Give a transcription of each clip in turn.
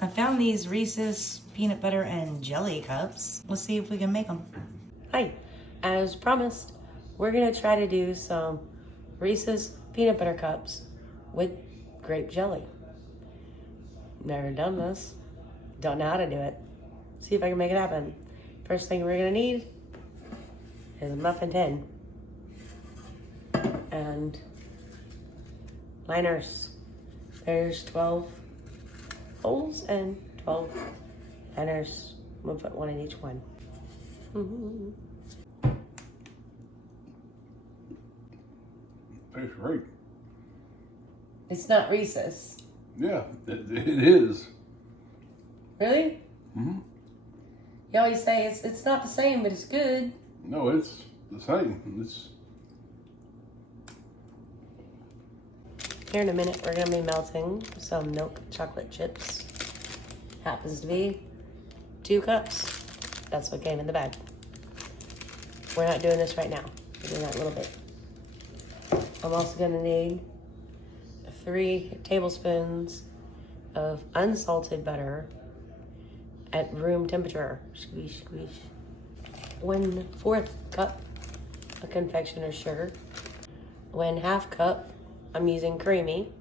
I found these Reese's peanut butter and jelly cups. Let's see if we can make them. Hi, as promised, we're gonna try to do some Reese's peanut butter cups with grape jelly. Never done this. Don't know how to do it. See if I can make it happen. First thing we're gonna need is a muffin tin and liners. There's 12 holes and 12 liners. We'll put one in each one. Tastes great. It's not Reese's. Yeah, it is. Really? Mm-hmm. You always say it's not the same, but it's good. No, it's the same. It's Here in a minute, we're gonna be melting some milk chocolate chips. Happens to be 2 cups. That's what came in the bag. We're not doing this right now. We're doing that in a little bit. I'm also gonna need 3 tablespoons of unsalted butter at room temperature. Squeeze, squeeze. 1/4 cup of confectioner's sugar. 1/2 cup, I'm using creamy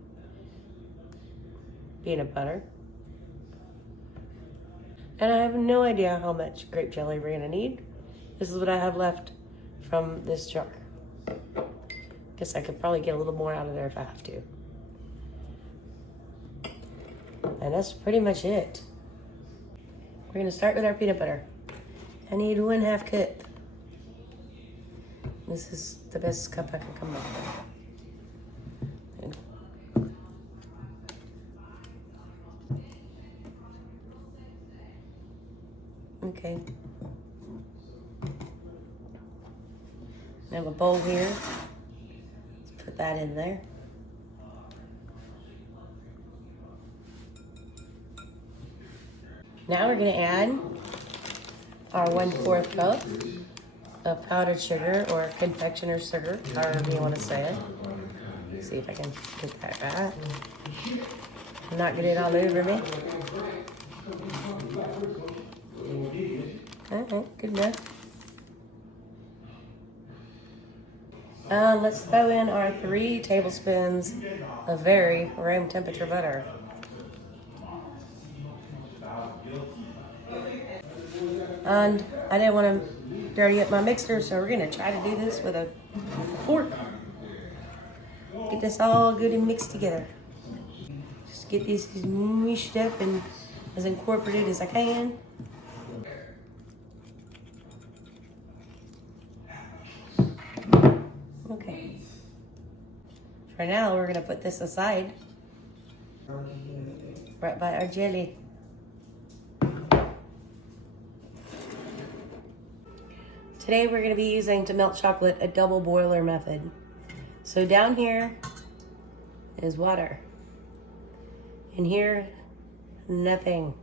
peanut butter. And I have no idea how much grape jelly we're gonna need. This is what I have left from this jar. Guess I could probably get a little more out of there if I have to. And that's pretty much it. We're gonna start with our peanut butter. I need 1/2 cup. This is the best cup I can come up with. Okay. I have a bowl here. Let's put that in there. Now we're gonna add our 1/4 cup of powdered sugar or confectioner's sugar, however you want to say it. Let's see if I can get that right. Not get it all over me. Alright, good enough. Let's throw in our 3 tablespoons of very room temperature butter. And I didn't want to dirty up my mixer, so we're gonna try to do this with a fork. Get this all good and mixed together. Just get these mushed up and as incorporated as I can. Okay. For now, we're gonna put this aside, right by our jelly. Today we're gonna be using, to melt chocolate, a double boiler method. So down here is water. And here, nothing.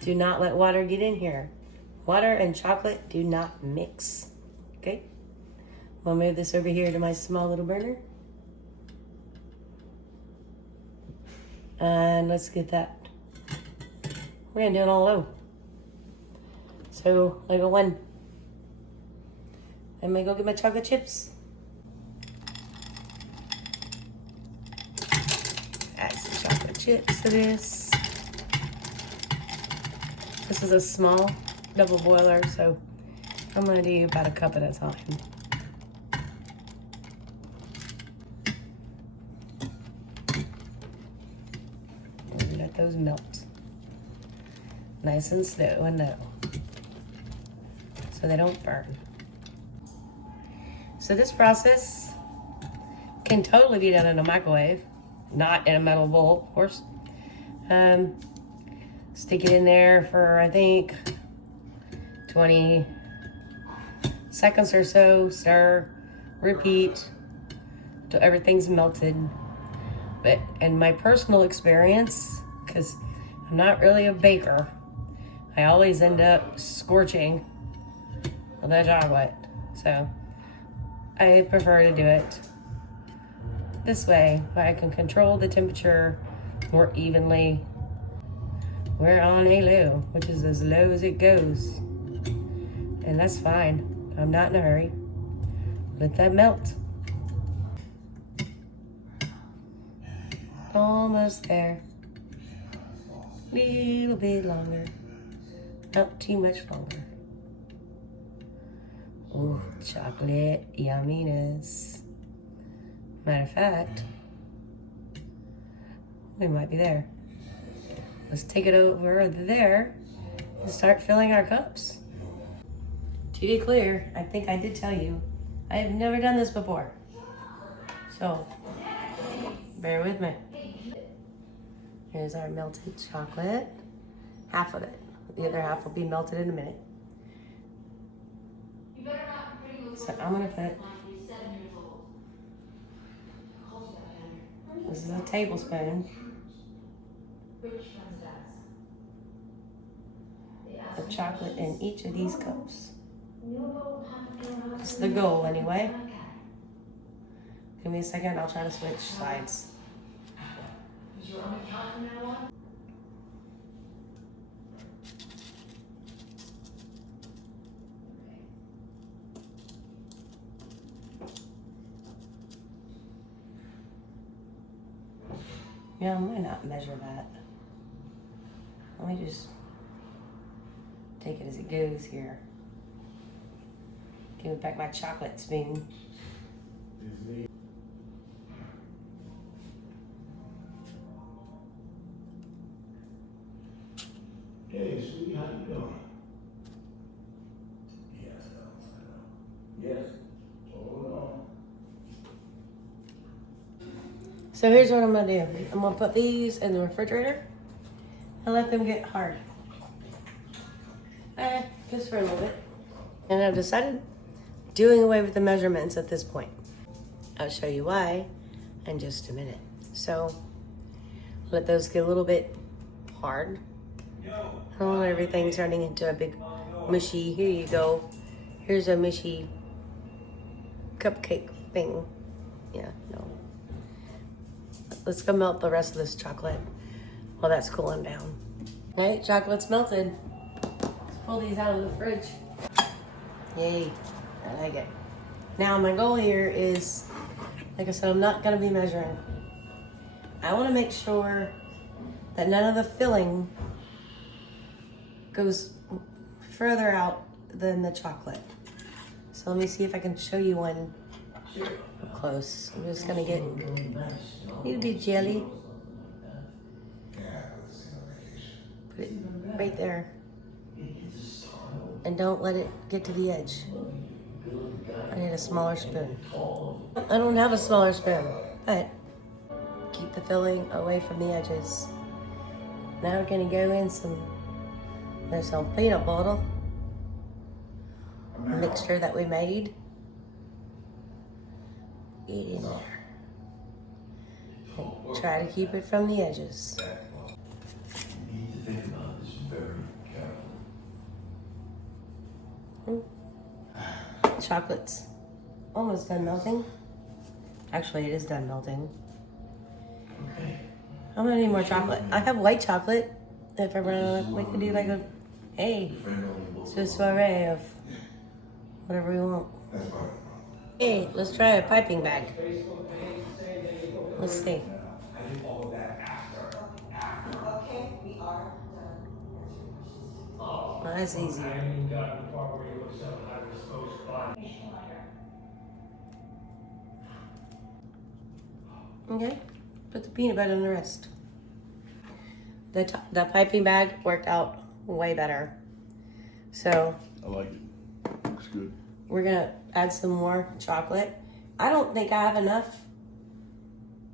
Do not let water get in here. Water and chocolate do not mix, okay? We'll move this over here to my small little burner. And let's get that. We're gonna do it all low. So, like a 1. I'm gonna go get my chocolate chips. Add some chocolate chips to this. This is a small double boiler, so I'm gonna do about a cup at a time. And let those melt. Nice and slow and low, so they don't burn. So this process can totally be done in a microwave, not in a metal bowl, of course. Stick it in there for, I think, 20 seconds or so. Stir, repeat till everything's melted. But in my personal experience, because I'm not really a baker, I always end up scorching the chocolate. So I prefer to do it this way, where I can control the temperature more evenly we're on a low, which is as low as it goes. And that's fine. I'm not in a hurry. Let that melt. Almost there. Little bit longer. Not too much longer. Oh, chocolate yumminess. Matter of fact, we might be there. Let's take it over there and start filling our cups. To be clear, I think I did tell you, I have never done this before. So, bear with me. Here's our melted chocolate. Half of it. The other half will be melted in a minute. So I'm gonna put, this is a tablespoon of chocolate in each of these cups. That's the goal anyway. Give me a second, I'll try to switch sides. Yeah, I might not measure that. Let me just take it as it goes here. Give me back my chocolate spoon. Hey, sweetie, how you doing? Yeah, I know. Yes. Hold on. So here's what I'm gonna do. I'm gonna put these in the refrigerator and let them get hard. Just for a little bit. And I've decided doing away with the measurements at this point. I'll show you why in just a minute. So let those get a little bit hard. I don't want everything turning into a big mushy, here you go. Here's a mushy cupcake thing. Yeah, no. Let's go melt the rest of this chocolate while that's cooling down. All right, chocolate's melted. Let's pull these out of the fridge. Yay, I like it. Now my goal here is, like I said, I'm not gonna be measuring. I wanna make sure that none of the filling goes further out than the chocolate. So let me see if I can show you one up close. I'm just gonna get a little bit jelly. Put it right there. And don't let it get to the edge. I need a smaller spoon. I don't have a smaller spoon, but keep the filling away from the edges. Now we're gonna go in there's some peanut butter, a mixture that we made. Get in there. And try to keep it from the edges. You need to think about this very carefully. Chocolate's almost done melting. Actually, it is done melting. Okay. I'm gonna need more chocolate. I have white chocolate. If I run out of, we could do like a, hey, it's a soiree of whatever we want. Hey, let's try a piping bag. Let's see. Okay, we are done. Well, that's easier. Okay, put the peanut butter in the rest. The piping bag worked out way better. So I like it. Looks good. we're gonna add some more chocolate. I don't think I have enough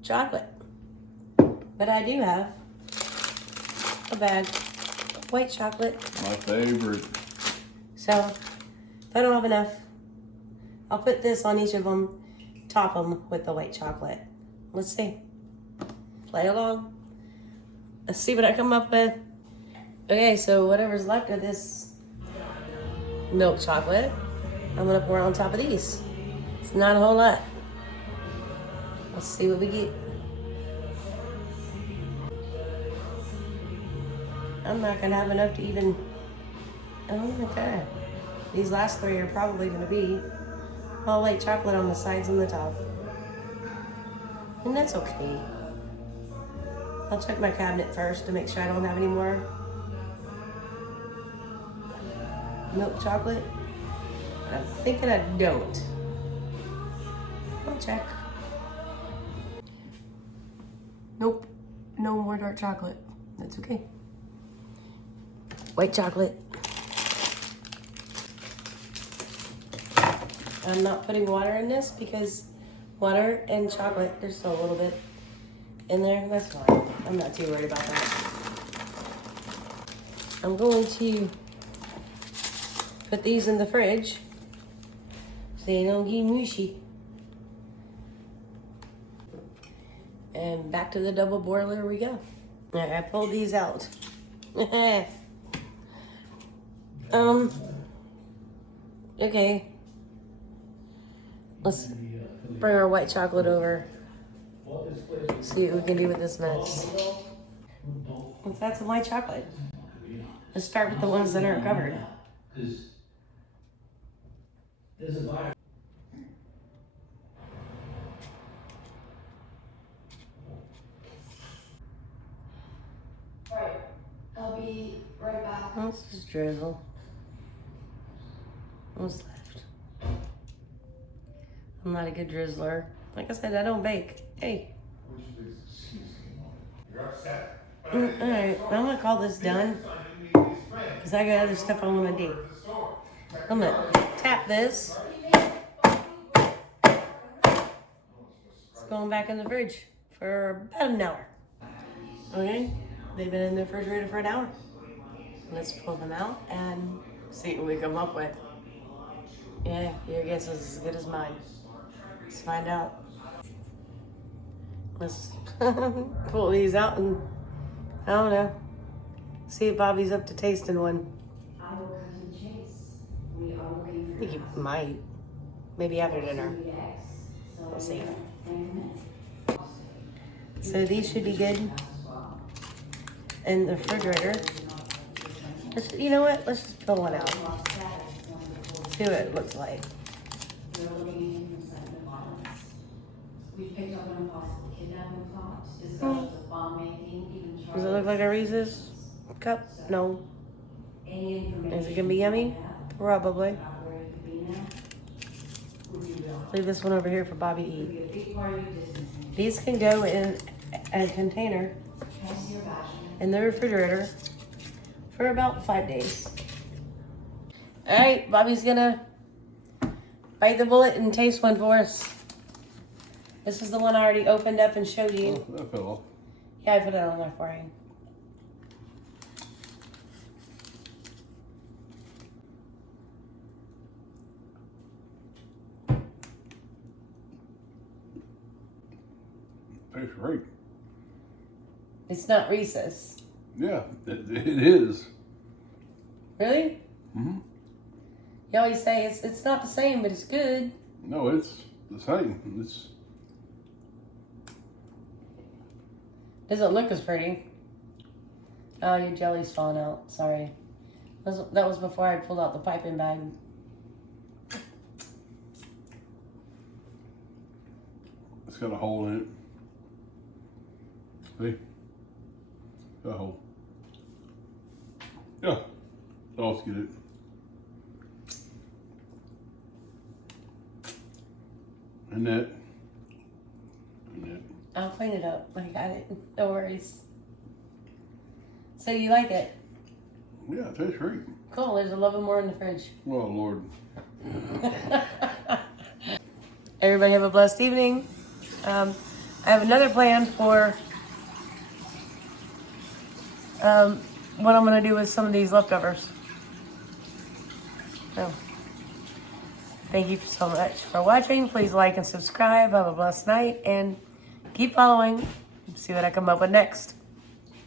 chocolate, but I do have a bag of white chocolate. My favorite. So if I don't have enough, I'll put this on each of them, top them with the white chocolate. Let's see. Play along. Let's see what I come up with. Okay, so whatever's left of this milk chocolate, I'm gonna pour on top of these. It's not a whole lot. Let's see what we get. I'm not gonna have enough to even. Oh, okay. These last three are probably gonna be all white chocolate on the sides and the top. And that's okay. I'll check my cabinet first to make sure I don't have any more milk chocolate. I'm thinking I don't. I'll check. Nope. No more dark chocolate. That's okay. White chocolate. I'm not putting water in this because water and chocolate, there's still a little bit in there. That's fine. I'm not too worried about that. I'm going to put these in the fridge so they don't get mushy. And back to the double boiler we go. All right, I pulled these out. Okay. Let's bring our white chocolate over. See what we can do with this mess. Let's add some white chocolate. Let's start with the ones that aren't covered. Right. I'll be right back. Let's just drizzle. What's left? I'm not a good drizzler. Like I said, I don't bake. Hey. You're upset. Alright, I'm gonna call this done. Because I got other stuff I wanna do. I'm gonna tap this. It's going back in the fridge for about an hour. Okay? They've been in the refrigerator for an hour. Let's pull them out and see what we come up with. Yeah, your guess is as good as mine. Let's find out. Let's pull these out and, I don't know, see if Bobby's up to tasting one. I will cut to the chase. We are looking I think he might. Maybe after dinner. for We'll see. eggs. So these should be good in the refrigerator. You know what? Let's just pull one out. See what it looks like. We're looking into incitement violence. We've picked up an impossible kidnapping plot, discussions of bomb making, even Does it look like a Reese's cup? No. any information. Is it gonna be yummy? Probably. About where it could be now? Would you will? Leave this one over here for Bobby to Would eat. be a big part of your distancing. These can go in a container Pass your ration. in the refrigerator for about 5 days. All right, Bobby's gonna bite the bullet and taste one for us. This is the one I already opened up and showed you. Oh, that fell off. Yeah, I put it on there for you. Tastes great. It's not Reese's. Yeah, it is. Really? Mm-hmm. You always say it's not the same, but it's good. No, it's the same. It's Doesn't look as pretty. Oh, your jelly's falling out. Sorry. That was before I pulled out the piping bag. it's got a hole in it. See? Got a hole. Yeah. So let's get it. And that. And that. I'll clean it up. I got it. No worries. So you like it? Yeah, it tastes great. Cool. There's 11 more in the fridge. Oh, Lord. Everybody have a blessed evening. I have another plan for what I'm going to do with some of these leftovers. So, thank you so much for watching. Please like and subscribe. Have a blessed night and keep following. See what I come up with next.